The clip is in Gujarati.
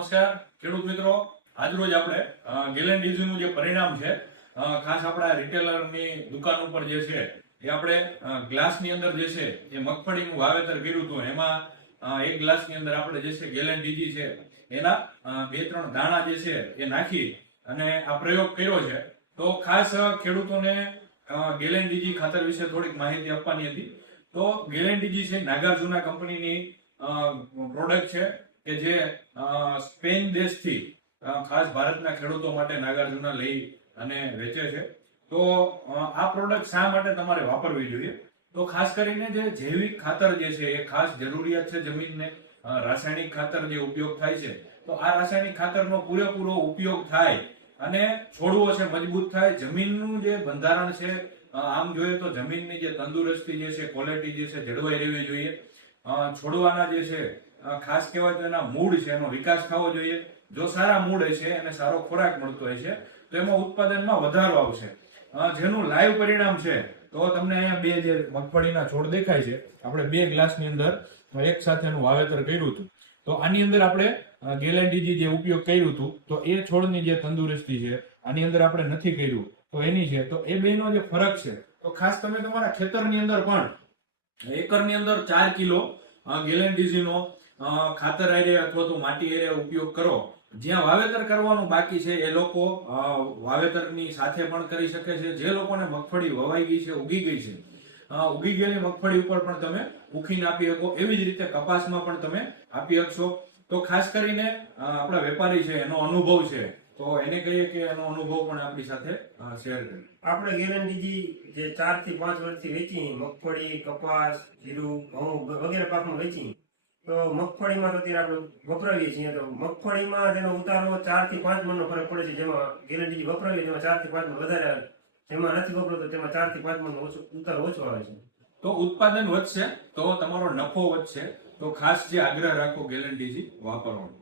નમસ્કાર ખેડૂત મિત્રો, આજરોજ આપણે ગેલેન ડીઝીનું જે પરિણામ છે, ખાસ આપણા રિટેલરની દુકાન ઉપર જે છે એ આપણે ગ્લાસની અંદર જે છે એ મગફળીનું વાવેતર કર્યું હતું. એમાં એક ગ્લાસની અંદર આપણે જે છે ગેલેન ડીજી છે એના 2-3 દાણા જે છે એ નાખી અને આ પ્રયોગ કર્યો છે. તો ખાસ ખેડૂતોને ગેલેન ડીજી ખાતર વિશે થોડીક માહિતી આપવાની હતી. તો ગેલેન ડીજી છે નાગાર્જુના કંપનીની પ્રોડક્ટ છે કે જે સ્પેન દેશથી ખાસ ભારતના ખેડૂતો માટે નાગાર્જુના લઈ અને વેચે છે. તો આ પ્રોડક્ટ શા માટે તમારે વાપરવી જોઈએ? તો ખાસ કરીને જે જૈવિક ખાતર જે છે એ ખાસ જરૂરિયાત છે જમીનને. રાસાયણિક ખાતર જે ઉપયોગ થાય છે, તો આ રાસાયણિક ખાતરનો પૂરેપૂરો ઉપયોગ થાય અને છોડવો છે મજબૂત થાય, જમીનનું જે બંધારણ છે, આમ જોઈએ તો જમીનની જે તંદુરસ્તી જે છે, ક્વોલિટી જે છે જળવાઈ રહેવી જોઈએ. છોડવાના જે છે ખાસ કહેવાય તો એના મૂળ છે, એનો વિકાસ થવો જોઈએ. જો સારા મૂળ હશે અને સારો ખોરાક મળતો હશે તો એમાં ઉત્પાદનમાં વધારો આવશે. જેનું લાઈવ પરિણામ છે તો તમને અહીંયા બે જે મગફળીના છોડ દેખાય છે, આપણે 2 ગ્લાસની અંદર એક સાથેનું વાવેતર કર્યું હતું. તો આની અંદર આપણે ગેલેન ડીજી જે ઉપયોગ કર્યું હતું, તો એ છોડની જે તંદુરસ્તી છે આની અંદર આપણે નથી કર્યું તો એની છે. તો એ બેનો જે ફરક છે, તો ખાસ તમે તમારા ખેતરની અંદર પણ એકરની અંદર 4 કિલો ગેલેન ડીજીનો ખાતર આરે અથવા તો માટી આરે ઉપયોગ કરો. જ્યાં વાવેતર કરવાનું બાકી છે એ લોકો વાવેતરની સાથે પણ કરી શકે છે. જે લોકોને મગફળી વવાઈ ગઈ છે, ઉગી ગઈ છે, ઉગી ગયેલી મગફળી ઉપર પણ તમે ઉખીને આપી શકો. એવી જ રીતે કપાસમાં પણ તમે આપી શકશો. તો ખાસ કરીને આપણા વેપારી છે, એનો અનુભવ છે, તો એને કહીએ કે એનો અનુભવ પણ આપણી સાથે શેર કરીએ. આપણે ગેલેન ડીજી જે 4 થી 5 વર્ષથી વેચી, મગફળી, કપાસ, જીરું, ઘઉં વગેરે પાકમાં વેચી, તો મગફળીમાં તો અત્યારે આપણે વપરાવીએ છીએ. તો મગફળીમાં તેનો ઉતારો 4 થી 5 મણનો ફરક પડે છે. જેમાં ગેલેન ડીજી વપરાવીએ તેમાં 4 થી 5 મણ વધારે આવે, જેમાં નથી વપરાતો તેમાં 4 થી 5 મણનો ઉતારો ઓછો આવે છે. તો ઉત્પાદન વધશે તો તમારો નફો વધશે. તો ખાસ જે આગ્રહ રાખો ગેલેન ડીજી વાપરવાનો.